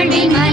I'm morning, my